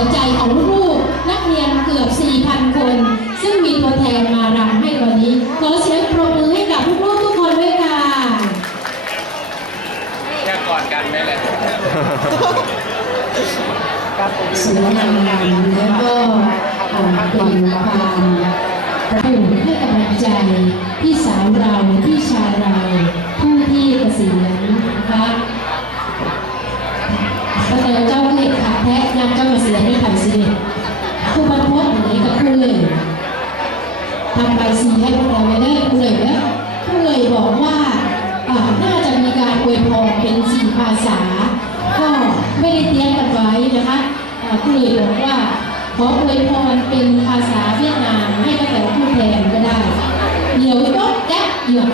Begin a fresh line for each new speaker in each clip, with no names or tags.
หัวใจของลูกๆนักเรียนเกือบ 4,000 คน ซึ่งมีตัวแทนมารำให้วันนี้ ขอเสียงปรบมือให้กับลูกๆทุกคนด้วยค่ะ
แค่กอดกันนี่แหละ
สวยงามแล้วก็เอ่อเป็นความประปุ่มให้กำลังใจพี่สาวเราพี่ชาย ลยบอกว่า ขออวยพรเป็นภาษาเวียดนามให้ตั้งแตผู้แทนก็ได้เดี๋ยวก็แก๊กเหยือก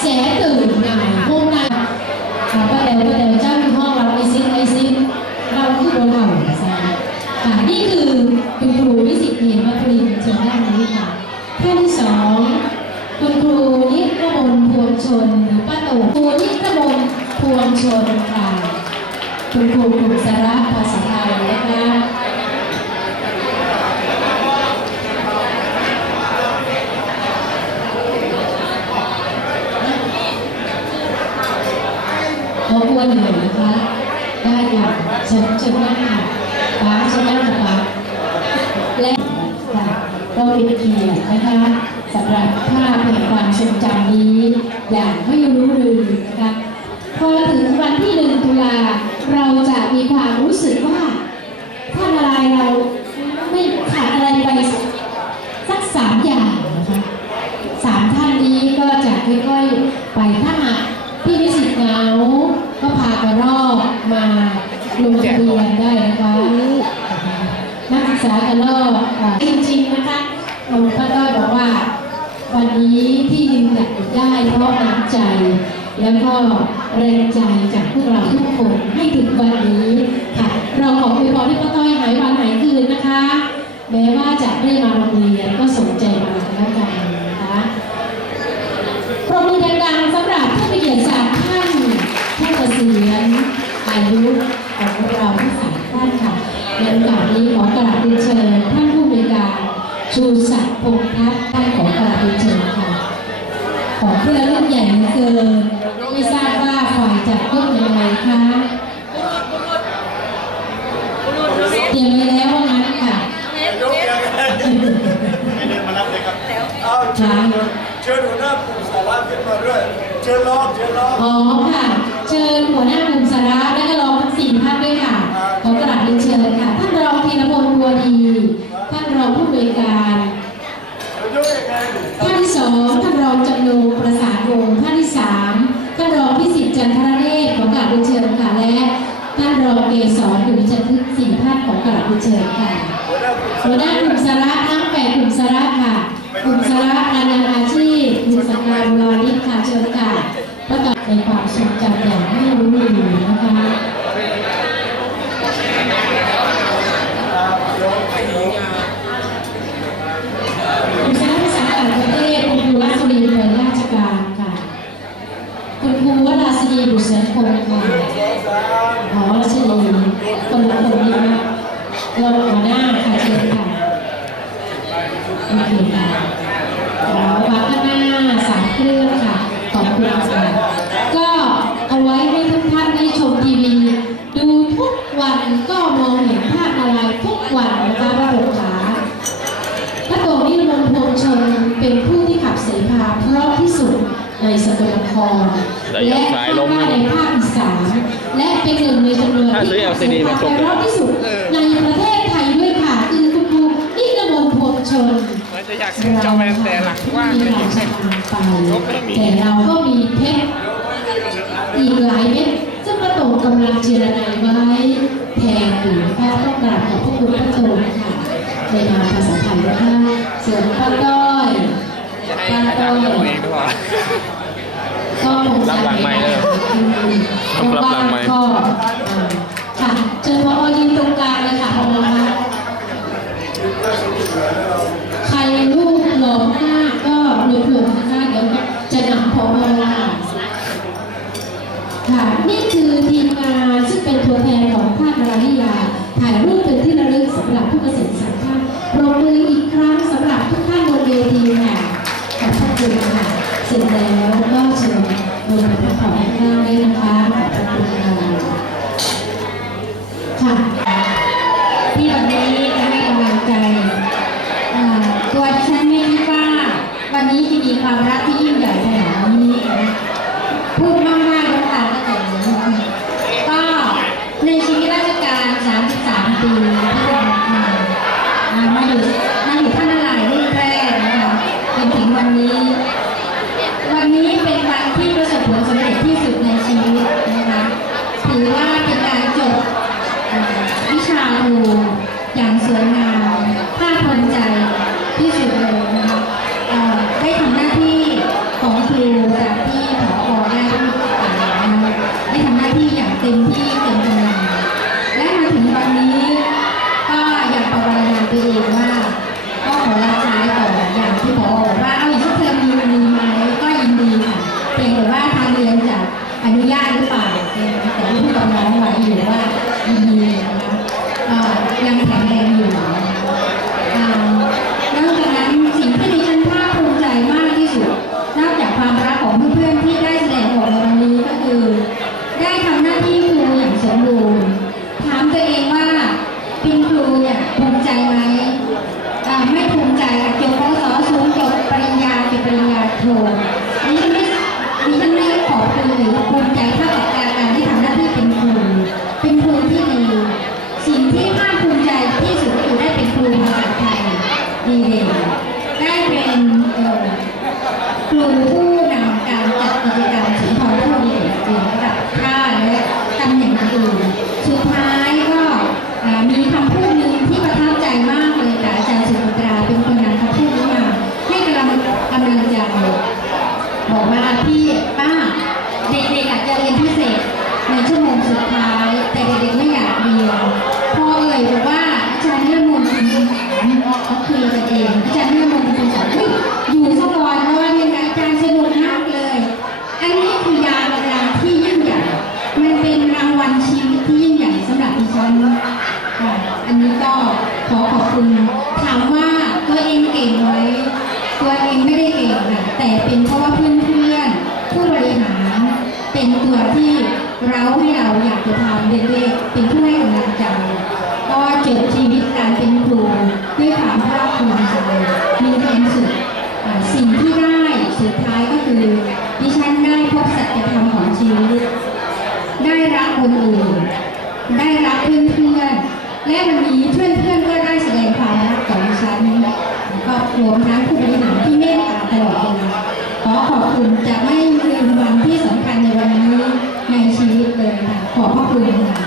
แสตื่นหน่ายโมงนายอ่าป้าแต๋วป้าแต๋วเจ้าอยู่ห้องเราไอซิไอซิเราคือโบเราใช่ค่ะนี่คือคุณครูวิสิตเพียรวัตรินเชิญด้านนี้ค่ะท่านที่สองคุณครูนิรมนพวงชนหรือป้าตู่ครูนิรมนพวงชนค่ะคุณครูกลุ่มสาระภาษาไทยนะคะ ขอควรหน่อยนะคะ ได้ค่ะเชิญเชิญนั่งค่ะป้าเชิญนั่งค่ะป้าและค่ะก็เป็นเกียรตินะคะสำหรับภาพแห่งความทรงจำนี้ อย่างไม่รู้ลืมนะคะพอถึงวันที่หนึ่งตุลาเราจะมีความรู้สึกว่าท่านอะไรเราไม่ขาดอะไรไปสักสามอย่างนะคะสามท่านนี้ก็จะค่อยๆไปถ้าหากพี่นิสิตเหงา ก็พากระรอกมาลงทะเบียนได้นะคะนักศึกษากระรอกอ่า จริงๆนะคะหลวงพ่อต้อยบอกว่า วันนี้ที่ยืนหยัดได้เพราะน้ำใจ แล้วก็แรงใจจากพวกเราทุกคนให้ถึงวันนี้ค่ะ เราขอคุยพรให้พ่อต้อยหายวันหายคืนนะคะ แม้ว่าจะไม่มาโรงเรียนก็สนใจมาแล้วกันนะคะ ปรบมือดังๆสำหรับผู้มีเกียรติสามท่านผู้เกษียณอายุของเราทั้งสามท่านค่ะในโอกาสนี้ขอกราบเรียนเชิญท่านผู้มีการชูศักดิ์พงษ์ทัพท่านขอกราบเรียนเชิญค่ะ ของเพื่อนรุ่นใหญ่เหลือเกิน ไม่ทราบ จาฝ่ายจัดยกยังไงคะเตรียมไว้แล้วว่างั้นค่ะ
ยกยังไงให้เดินมารับเลยครับเอาเชิญเชิญหัวหน้ากลุ่มสาระขึ้นมาด้วย เชิญรองเชิญรอง
อ๋อค่ะ เชิญหัวหน้ากลุ่มสาระและก็รองทั้งสี่ท่านด้วยค่ะ กษรอ
ยู่
จันทึกสี่ท่าพของกราบเรียนเชิญค่ะ
หัวหน้ากลุ่ม
สาระทั้งแปดกลุ่มสาระค่ะกลุ่มสาระอาณาอาชีพกลุ่มสังการบริษค่ะเชิญค่ะประกาศในความทรงจำอย่างไม่รู้ลืมนะคะ คุณคณะภาษาต่างประเทศคุณครูรัศมีเป็นราชการค่ะ คุณครูวราศนีบุษเสนพงศ์ค่ะหอรัชนีคนละคนนี้นะรอง หัวหน้าค่ะเชิญค่ะโอเคค่ะขอวางข้างหน้าสามเครื่องค่ะขอบคุณค่ะก็เอาไว้ให้ทุกท่านได้ชมทีวีดูทุกวันก็มองเห็นภาพอะไรทุกวันนะคะระบบขาพระโตนิรมนพงษ์ชนเป็นผู้ที่ขับเสพาเพราะที่สุดในสกลนคร
แต่
และ
ยังสายลม
คาดว่าในภาคอีสานและเป็นหนึ่งในจำนวน
ถ้าซื้อ LCD มาชม
เพราะที่สุดในประเทศไทยด้วยค่ะคือคุณครูนิรม นพงษ์ชน
มันจะอยากซื้อจอแมนแต่หลังกว้าง
มี
เลย
ความสำคัญไปแต่เราก็มีเพชรอีกหลายเม็ดซึ่งพระโตกำลังเจรนายไว้แทนหรือแค่ต้องกราบขอบพระคุณพระโตค่ะในนามภาษาไทยนะคะส่วนป้าต้อย
จะให้
ป้าต้อ
ยก็
คงจะ
รับหลังไมค์เป
ระ
มาณไปอีกว่า ขอขอบคุณถามว่าตัวเองเก่งไหมตัวเองไม่ได้เก่งค่ะแต่เป็นเพราะว่าเพื่อนๆผู้บริหารเป็นตัวที่เราให้เราอยากจะทำเด็กๆเป็นผู้ให้กำลังใจก็จบชีวิตการเป็นครูด้วยความภาคภูมิใจมีความสุขสิ่งที่ได้สุดท้ายก็คือดิฉันได้พบสัจธรรมของชีวิต ได้รักคนอื่นได้รักเพื่อนๆและวันนี้ รวมทั้งผู้บริหารที่เมตตาตลอดเวลาขอขอบคุณจะไม่ลืมวันที่สำคัญในวันนี้ในชีวิตเลยค่ะ ขอบพระคุณค่ะ